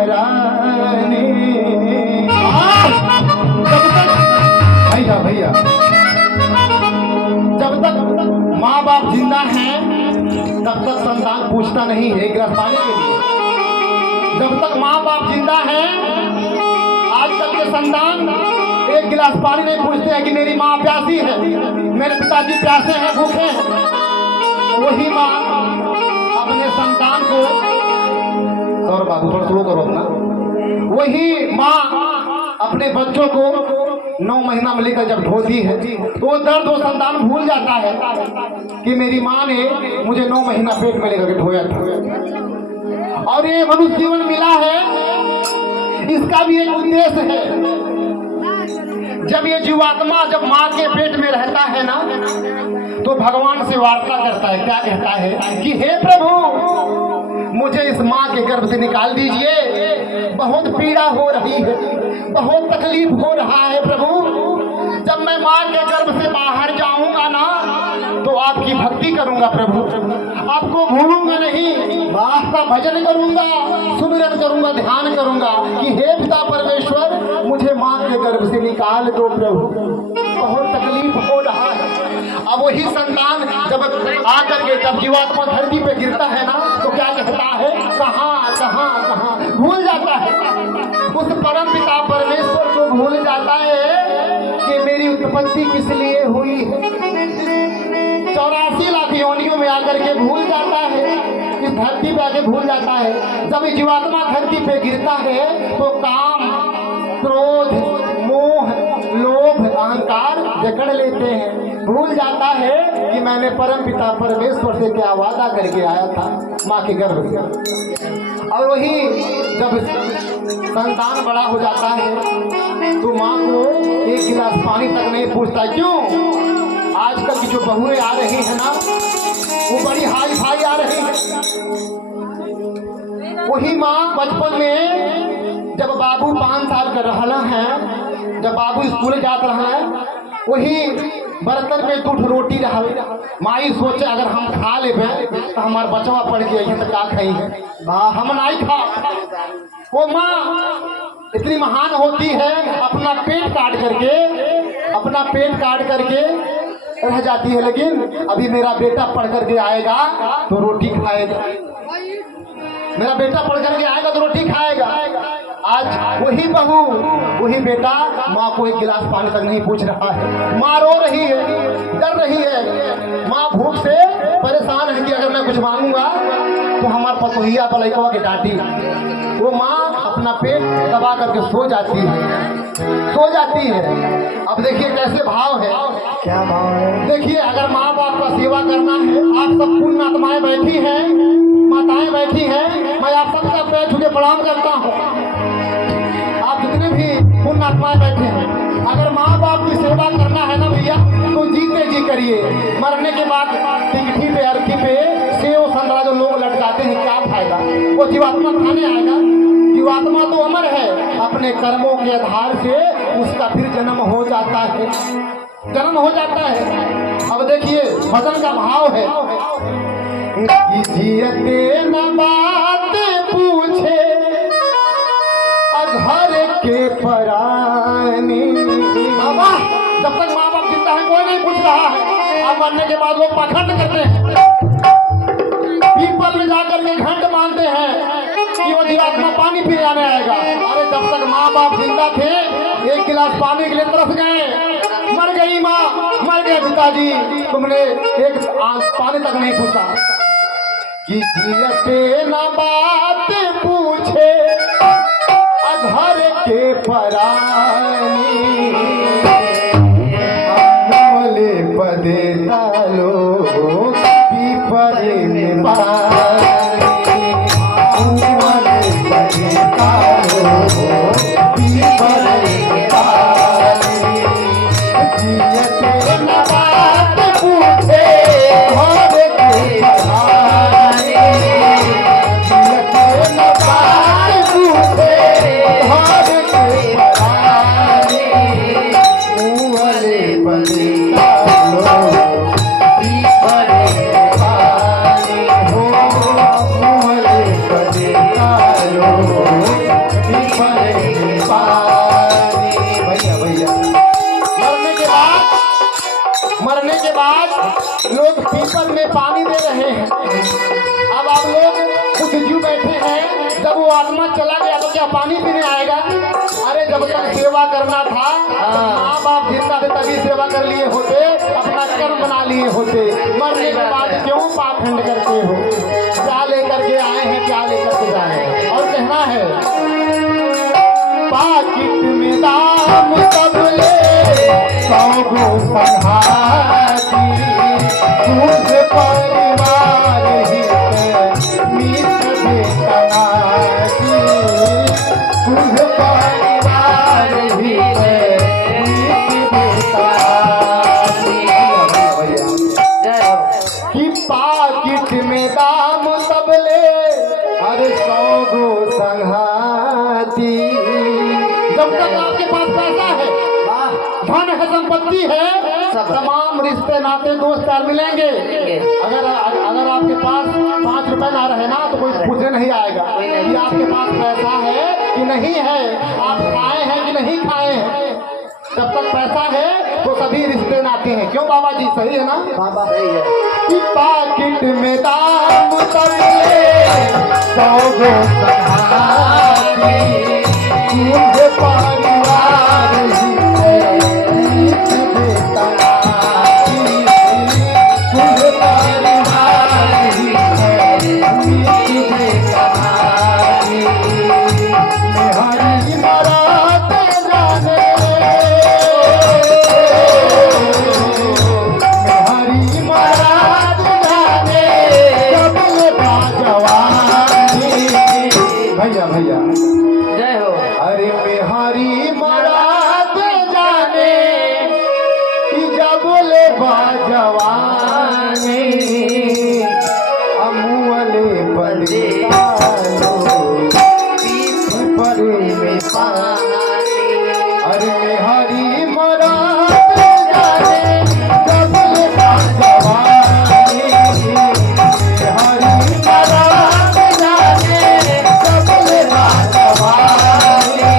महारानी। भैया भैया, जब तक माँ बाप जिंदा हैं तब तक संतान पूछता नहीं है गिलास पानी के लिए। जब तक माँ बाप जिंदा हैं आजकल के संतान एक गिलास पानी नहीं पूछते हैं कि मेरी माँ प्यासी है, मेरे पिताजी प्यासे हैं, भूखे हैं। वही माँ अपने संतान को, और बाबू थोड़ा स्लो करो अपना, वही माँ अपने बच्चों को 9 महीना में लेकर जब ढोती है तो वो दर्द वो संतान भूल जाता है कि मेरी माँ ने मुझे 9 महीना पेट में लेकर के ढोया था। और ये मनुष्य जीवन मिला है, इसका भी एक उद्देश्य है। जब ये जीवात्मा जब माँ के पेट में रहता है ना तो भगवान से वार्ता करता है, क्या कहता है कि हे प्रभु मुझे इस माँ के गर्भ से निकाल दीजिए, बहुत पीड़ा हो रही है, बहुत तकलीफ हो रहा है प्रभु। जब मैं माँ के गर्भ से बाहर जाऊंगा ना तो आपकी भक्ति करूंगा प्रभु, आपको भूलूंगा नहीं, आपका भजन करूंगा, सुमिरन करूंगा, ध्यान करूंगा कि हे पिता परमेश्वर मुझे माँ के गर्भ से निकाल दो प्रभु, बहुत तकलीफ हो रहा है। अब वही संतान जब आकर के जब जीवात्मा धरती पे गिरता है ना तो क्या कहता है, कहाँ कहाँ कहाँ भूल जाता है, उस परम पिता परमेश्वर को भूल जाता है कि मेरी उत्पत्ति किस लिए हुई है। 84 लाख योनियों में आकर के भूल जाता है, इस धरती पे आके भूल जाता है। जब जीवात्मा धरती पे गिरता है तो काम, क्रोध, मोह, लोभ, अहंकार जकड़ लेते हैं, भूल जाता है कि मैंने परम पिता परमेश्वर से क्या वादा करके आया था माँ के गर्भ से। और वही जब संतान बड़ा हो जाता है तो माँ को एक गिलास पानी तक नहीं पूछता। क्यों? आजकल की जो बहुएं आ रही है ना वो बड़ी हाई फाई आ रही है। वही माँ बचपन में जब बाबू 5 साल का रहना है, जब बाबू स्कूल जाता रहा है, वही बर्तन में 2 रोटी रहा, माई सोचे अगर हम खा ले तो हमारे बचवा पड़ गया तो क्या खाई है, हम नहीं खा। वो माँ इतनी महान होती है, अपना पेट काट करके रह जाती है, लेकिन अभी मेरा बेटा पढ़ करके आएगा तो रोटी खाएगा, मेरा बेटा पढ़ करके आएगा तो रोटी खाएगा। आज वही बहू, वही बेटा माँ को एक गिलास पानी तक नहीं पूछ रहा है। माँ रो रही है, डर रही है, माँ भूख से परेशान है कि अगर मैं कुछ मांगूंगा तो हमारे पतोहिया बलैकवा के डांटी। वो माँ अपना पेट दबा करके सो जाती है। अब देखिए कैसे भाव है, क्या भाव है, देखिए अगर माँ बाप का सेवा करना है, आप सब पुण्य आत्माएं बैठी हैं, माताएं बैठी हैं, मैं आप सबका पैर छू के प्रणाम करता हूँ। आप जितने भी पुण्य आत्माएं बैठे हैं, अगर माँ बाप की सेवा करना है ना भैया तो जीते जी करिए। मरने के बाद टिकठी पे अर्थी पे सेव संतरा जो लोग लटकाते हैं क्या फायदा, वो जीवात्मा खाने आएगा। जीवात्मा तो अमर है, अपने कर्मों के आधार से उसका फिर जन्म हो जाता है। अब देखिए भजन का भाव है, जियते न बात पूछे घर के परानी। जब तक माँ बाप जिंदा है कोई नहीं पूछ रहा है, अब मरने के बाद वो पाखंड करते हैं, पीपल में जाकर के घंट मानते हैं कि वो जीवात्मा पानी पी जाने आएगा। अरे जब तक माँ बाप जिंदा थे एक गिलास पानी के लिए तरस गए, मर गई माँ, मर गए पिताजी, तुमने एक पानी तक नहीं पूछा। कि जियते न बात पूछे घर के परानी, हमले पदे डालो पीपरे में पानी, हमले पदे डालो पीपरे में पानी। जियते न बात पूछे घर के परानी, जियते जीव बैठे हैं, जब वो आत्मा चला गया तो क्या पानी पीने आएगा? अरे जब तक सेवा करना था, माँ बाप जिंदा थे तभी सेवा कर लिए होते, अपना कर्म बना लिए होते। मरने के बाद क्यों पाखंड करते हो? क्या लेकर के आए हैं, क्या लेकर के जाए? और कहना है पाकिट में दाम तब ले 100 गो संघाती, दूध परिवार हित मीत बेतनाती, दूध परिवार हित मीत बेतनाती। कि पाकिट में दाम तब ले अरे 100 गो संघाती। जब तक आपके पास पैसा है, धन है, संपत्ति है, तमाम रिश्ते नाते दोस्त यार मिलेंगे। अगर आपके पास 5 रुपए ना रहे ना तो कोई पूछने नहीं आएगा कि आपके पास पैसा है कि नहीं है, आप खाए हैं कि नहीं खाए हैं। जब तक पैसा है तो सभी रिश्ते नाते हैं। क्यों बाबा जी, सही है ना? बाबा सही है। कि पाकिट में दाम तब ले 100 गो संघाती, दूध परिवार हित मीत बेतनाती, दूध परिवार हित मीत बेतनाती। मेहरी मरात जाने, मेहरी मरात जाने कबल बाजवानी। भैया भैया जय हो। अरे मेहरी मरात जाने कि जब ले बाजवानी, अमुअले बदे पीठ पर में पानी। अरे मेहरी मरात जाने जब ले बाजवानी, मेहरी मरात जाने जब ले बाजवानी,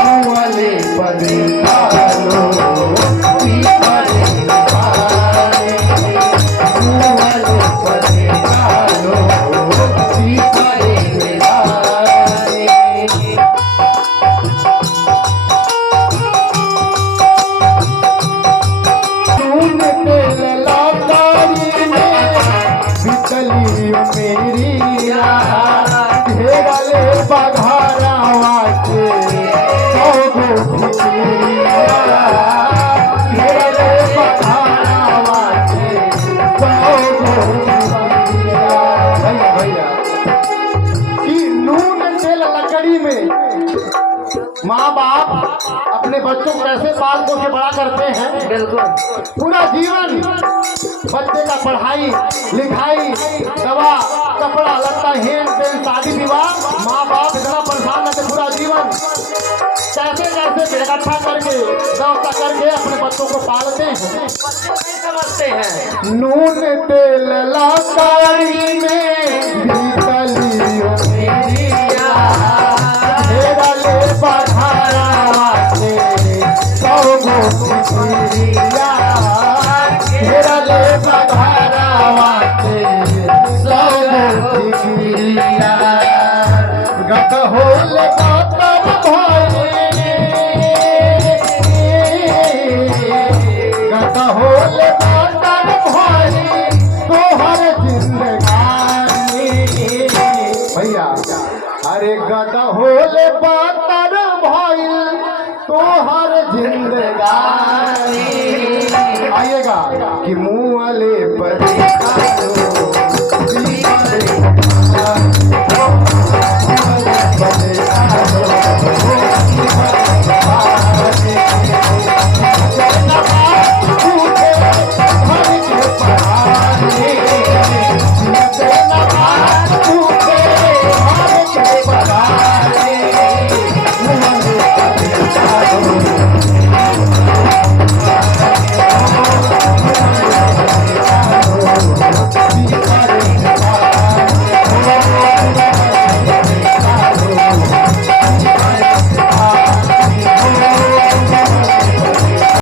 अमुअले बदे पालो पीठ पर में पानी, अमुअले बदे पालो पीठ पर में पानी। नून तेल लौकारी में बिचली मेरी घेरले बघारावा के 100 गो भिखरिया, घेरले बघारावा के 100 गो भिखरिया। भैया भैया कि नून तेल लकड़ी में माँ बाप अपने बच्चों को कैसे पाल पोस के बड़ा करते हैं। बिल्कुल। पूरा जीवन बच्चे का पढ़ाई लिखाई, दवा, कपड़ा लत्ता, हेन तेन, शादी विवाह, माँ बाप इतना परेशान रहते पूरा जीवन। कैसे कैसे इकट्ठा करके व्यवस्था करके अपने बच्चों को पालते हैं। समझते हैं। नून तेल लकारी में बिचली मेरिया, घेरले बघारावा के 100 गो भिखरिया, घेरले बघारावा के 100 गो भिखरिया। गत होल गातर भाई, गत होल गातर भाई तोहर जिंदगानी। भैया अरे गत होल बात